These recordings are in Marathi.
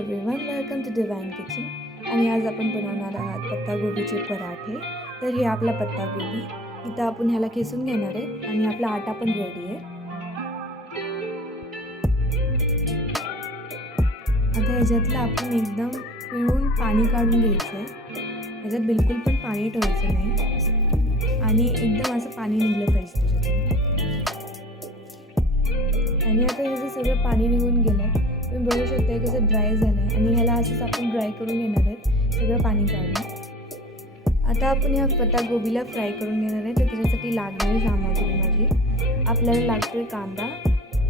Everyone, welcome to divine kitchen. आणि आज आपण बनवणार आहात पत्तागोबीचे पराठे. तर हे आपला पत्तागोबी इथं आपण ह्याला किसून घेणार आहे आणि आपला आटा पण रेडी आहे. आता ह्याच्यातलं आपण एकदम पिळून पाणी काढून घ्यायचं आहे. ह्याच्यात बिलकुल पण पाणी ठेवायचं नाही आणि एकदम असं पाणी निघलं पाहिजे त्याच्यातून. आणि आता ह्याचं सगळं पाणी निघून गेलं आहे. तुम्ही बघू शकता कसं ड्राय झालं आहे आणि ह्याला असंच आपण ड्राय करून घेणार आहेत सगळं पाणी काढून. आता आपण ह्या पत्तागोबीला फ्राय करून घेणार आहे. तर त्याच्यासाठी लागणारी सामग्री माझी आपल्याला लागतो आहे कांदा,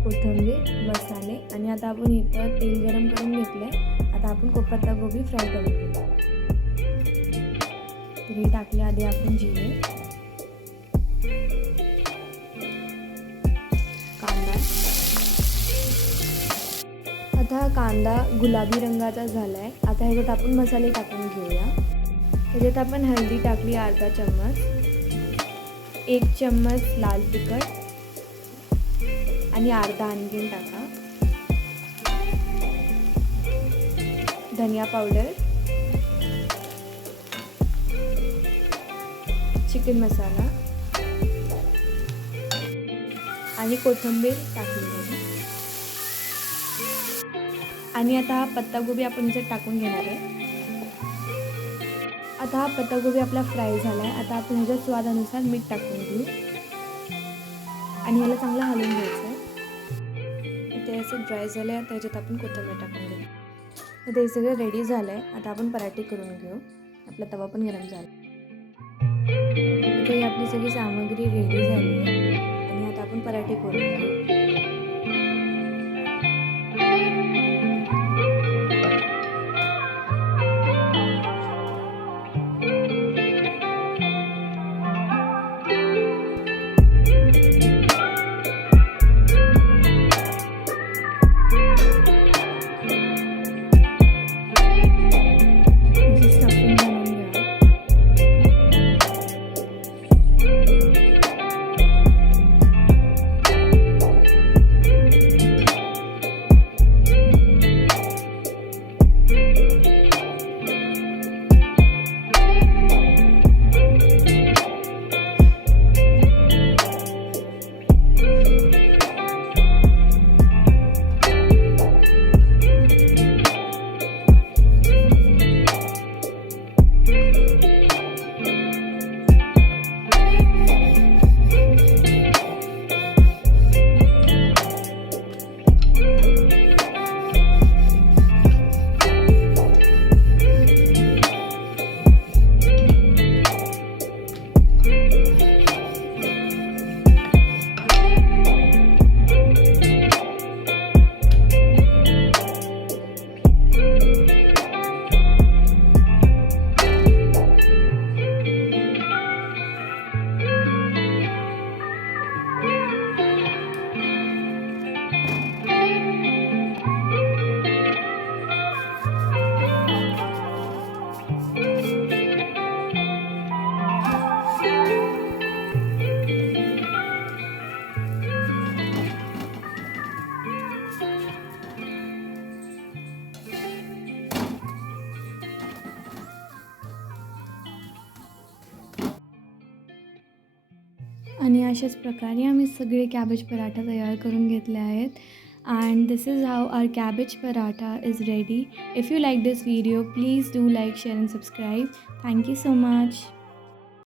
कोथिंबीर, मसाले आणि आता आपण इथं तेल गरम करून घेतलं आहे. आता आपण पत्तागोबी फ्राय करून घेऊ. तर हे टाकले आधी आपण जिरे, कांदा. आता हा कांदा गुलाबी रंगाचा झाला आहे. आता ह्याच्यात आपण मसाले टाकून घेऊया. ह्याच्यात आपण हळदी टाकली अर्धा चम्मच, 1 चम्मच लाल तिखट आणि अर्धा आणखीन टाका धनिया पावडर, चिकन मसाला आणि कोथिंबीर टाकली आहे. आणि आता हा पत्तागोबी आपण ह्याच्यात टाकून घेणार आहे. आता हा पत्तागोबी आपला फ्राय झाला आहे. आता आपण ह्याच्यात स्वादानुसार मीठ टाकून घेऊ आणि ह्याला चांगलं हलवून घ्यायचं आहे. ते असं ड्राय झालं आहे. आता ह्याच्यात आपण कोथिंबीर टाकून घेऊ. आता हे सगळं रेडी झालं आहे. आता आपण पराठे करून घेऊ. आपला तवा पण गरम झाला. आता ही आपली सगळी सामग्री रेडी झाली आहे आणि आता आपण पराठे करून घेऊ. आणि अशाच प्रकारे आम्ही सगळे कॅबेज पराठा तयार करून घेतले आहेत. and this is how our cabbage paratha is ready. If you like this video, please do like, share and subscribe. Thank you so much.